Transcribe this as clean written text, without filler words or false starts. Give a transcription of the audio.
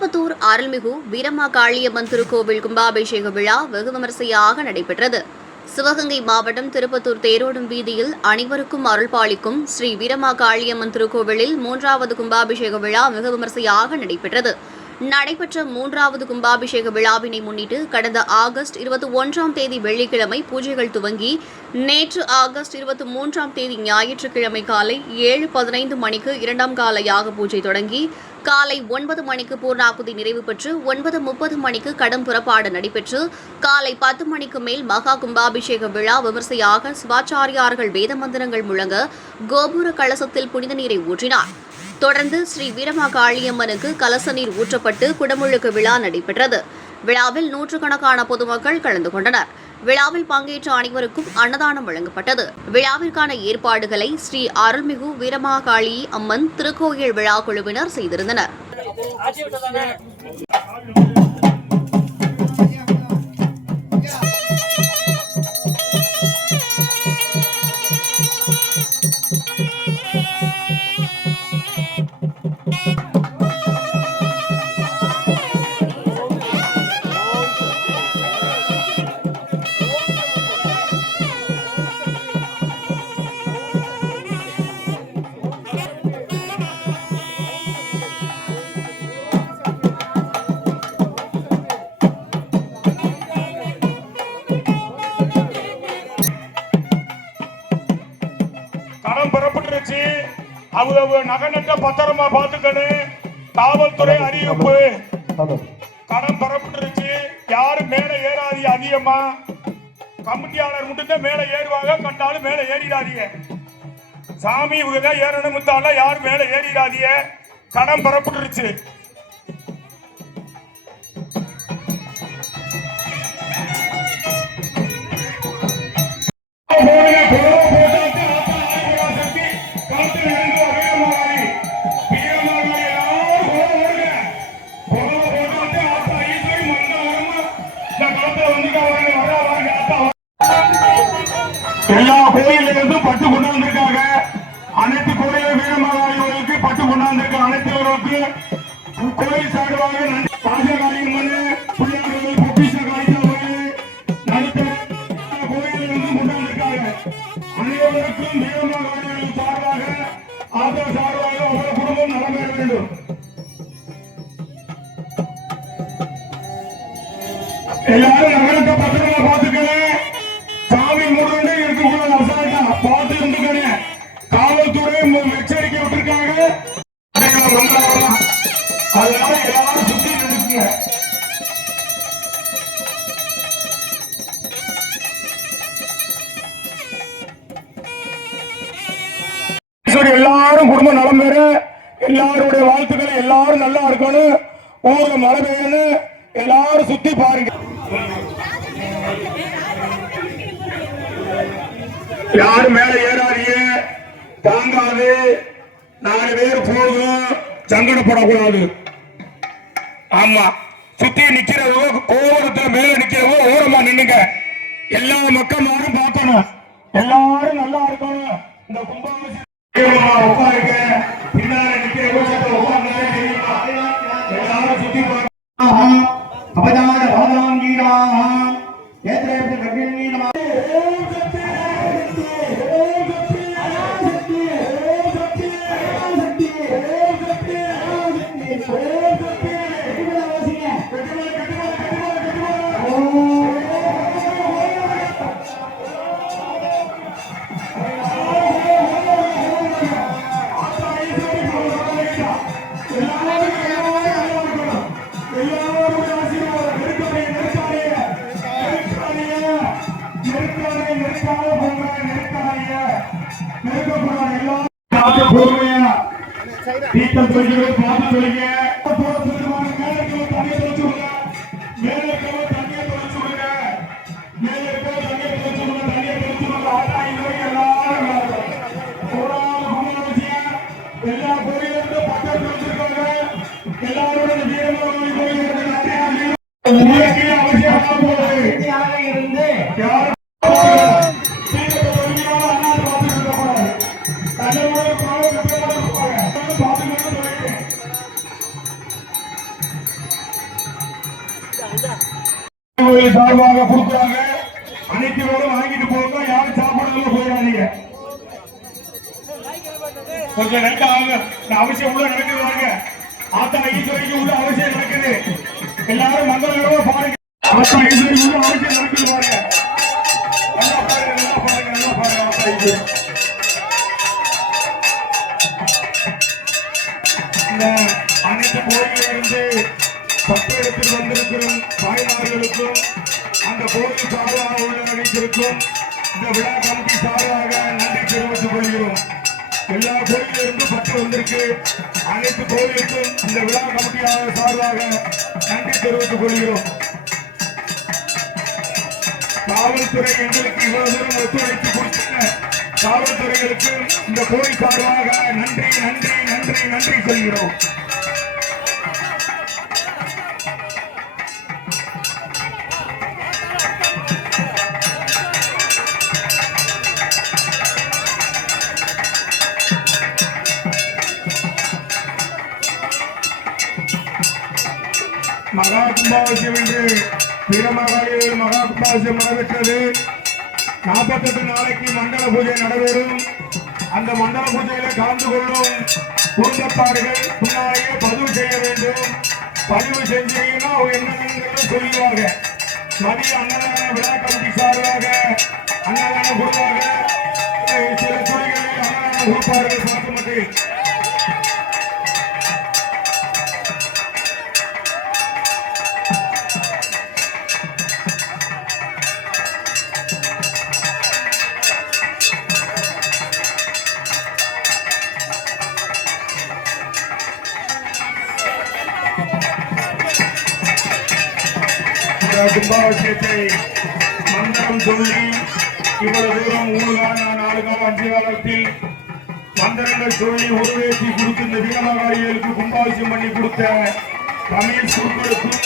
திருப்பத்தூர் அருள்மிகு வீரமாகாளியம்மன் திருக்கோவில் கும்பாபிஷேக விழா வெகு விமரிசையாக நடைபெற்றது. சிவகங்கை மாவட்டம் திருப்பத்தூர் தேரோடும் வீதியில் அனைவருக்கும் அருள்பாலிக்கும் ஸ்ரீ வீரமாகாளியம்மன் திருக்கோவிலில் 3வது கும்பாபிஷேக விழா வெகு விமரிசையாக நடைபெற்றது. நடைபெற்ற 3வது கும்பாபிஷேக விழாவினை முன்னிட்டு கடந்த ஆகஸ்ட் 21ஆம் தேதி வெள்ளிக்கிழமை பூஜைகள் துவங்கி நேற்று ஆகஸ்ட் 23ஆம் தேதி ஞாயிற்றுக்கிழமை காலை 7:15 மணிக்கு 2ஆம் கால யாக பூஜை தொடங்கி காலை 9 மணிக்கு பூர்ணாகுதி நிறைவு பெற்று 9:30 மணிக்கு கடம் புறப்பாடு நடைபெற்று காலை 10 மணிக்கு மேல் மகா கும்பாபிஷேக விழா விமரிசையாக சிவாச்சாரியார்கள் வேத மந்திரங்கள் முழங்க கோபுர கலசத்தில் புனித நீரை ஊற்றினார். தொடர்ந்து ஸ்ரீ வீரமாகாளியம்மனுக்கு கலச நீர் ஊற்றப்பட்டு குடமுழுக்கு விழா நடைபெற்றது. விழாவில் நூற்றுக்கணக்கான பொதுமக்கள் கலந்து கொண்டனர். விழாவில் பங்கேற்ற அனைவருக்கும் அன்னதானம் வழங்கப்பட்டது. விழாவிற்கான ஏற்பாடுகளை ஸ்ரீ அருள்மிகு வீரமாகாளி அம்மன் திருக்கோயில் விழா குழுவினர் செய்திருந்தனர். கடன் பெறப்பட்டுருச்சு. அவங்க நகை பத்திரமா பார்த்துக்கணும். காவல்துறை அறிவிப்பு, கடன் பெறப்பட்டுருச்சு. யாரும் மேல ஏறாதீங்க. அதிகமா கமிட்டியாளர் மட்டும்தான் மேல ஏறுவாங்க. கண்டாலும் மேல ஏறிடாதீங்க. சாமி இவங்க தான் ஏறணும். முத்தால யாரும் மேல ஏறிடாதீங்க. கடன் பெறப்பட்டுருச்சு. எல்லா கோயிலிருந்தும் பட்டு கொண்டு வந்திருக்காங்க. அனைத்து கோயில வீரமாகாளிகளுக்கு பட்டு கொண்டு வந்திருக்க அனைத்தவர்களுக்கு கோயில் சார்பாக ராஜகாளியம்மன் பிள்ளையார்கள் நடுத்தர கோயிலிருந்து கொண்டு வந்திருக்காங்க. அனைவருக்கும் வீரமாகாளிகள் சார்பாக ஆதரவு சார்பாக உங்கள் குடும்பம் நலம் பெற வேண்டும். எல்லாரும் நகரத்தை பத்திரமா பார்த்துக்கணும். சாமி முருகனே இருக்கக்கூடாது. அசால்ட்டா பார்த்து இருந்துக்கணும். காவல்துறை எச்சரிக்கை விட்டுருக்காங்க. அதனால எல்லாரும் சுத்தி இருக்குங்க. எல்லாரும் குடும்ப நலம் பெற எல்லாருடைய வாழ்த்துக்களை எல்லாரும் நல்லா இருக்கணும். ஊர்ல மழை பெய்யணும். எல்லாரும் சுத்தி பாருங்க. யாரும் மேல ஏறாதீங்க. தாங்காது. 4 பேர் போகும். சங்கடப்படக்கூடாது. ஆமா, சுத்தி நிக்கிறவங்க கோபுரத்துல மேல நிக்கிறவங்க ஓரமா நின்னுங்க. எல்லா மக்களும் பார்க்கணும். எல்லாரும் நல்லா இருக்கணும். இந்த கும்பாபிஷேகம் உட்காருங்க. பின்னால நிக்கிறவங்க எல்லாரும் சுத்தி பாருங்க. அபதான பாதாங்கீடாக ஏத்ரேபி கர்ணினீனமா தீர்த்தம் சொல்லிங்க. பார்த்து சொல்லிங்க. எல்லா கோயிலும் பக்கத்தில் வச்சிருக்காங்க. எல்லாரோட இருந்து சார்பாக கொடுக்குறாங்க. அனைத்து பேரும் வாங்கிட்டு போங்க. யாரும் சாப்பிடுறதுல போயிடாதீங்க. கொஞ்சம் லேட்டா ஆகுங்க. அவசியம் உள்ள நடக்குது. ஆத்தா ஈஸ்வரிக்கு உள்ள அவசியம் நடக்குது. எல்லாரும் மங்களகரமா பாருங்க. ஆத்தா ஈஸ்வரிக்கு உள்ள அவசியம் நடக்குது பாருங்க. நல்லா பாருங்க, நல்லா பாருங்க, நல்லா பாருங்க. ஆத்தா ஈஸ்வரி இந்த அனைத்து கோயிலிருந்து பத்து இடத்தில் வந்திருக்கும் தாய்மார்களுக்கும் அந்த கோயில் சார்பாக உள்ள நடித்திருக்கும் இந்த விழா கமிட்டி சார்பாக நன்றி தெரிவித்துக் கொள்கிறோம். எல்லா கோயிலிருந்து பத்து வந்திருக்கு. அனைத்து கோயிலுக்கும் இந்த விழா கமிட்டியாக சார்பாக நன்றி தெரிவித்துக் கொள்கிறோம். காவல்துறை எங்களுக்கு இவ்வளவு தூரம் ஒத்துழைப்பு கொடுத்த காவல்துறைகளுக்கு இந்த கோயில் சார்பாக நன்றி நன்றி நன்றி நன்றி சொல்கிறோம். மகா கும்பாபிஷேகம் என்று வீரமாகாளியில் மகா கும்பாபிஷேகம் நடைபெற்றது. 48 நாளைக்கு மண்டல பூஜை நடைபெறும். அந்த மண்டல பூஜையில கலந்து கொள்ளும் குடும்பத்தார்கள் முன்னாலேயே பதிவு செய்ய வேண்டும். பதிவு செஞ்சீங்கன்னா என்னன்னு சொல்லுவாங்க. மதிய அன்னதான விழா கமிட்டி சார்பாக அன்னதான கொடுப்பாங்க. சில துறைகளில் அன்னதானம் கொடுப்பார்கள். பார்த்து மட்டும் கும்பாபிஷேகத்தை மந்திரம் சொல்லி இவ்வளவு தூரம் 3 காலம் 4 காலம் 5 காலத்தில் மந்திரங்கள் சொல்லி உருவேற்றி கொடுத்து இந்த வீரமகாளிகளுக்கு கும்பாபிஷேகம் பண்ணி கொடுத்த ரமேஷ் குழுக்களுக்கும்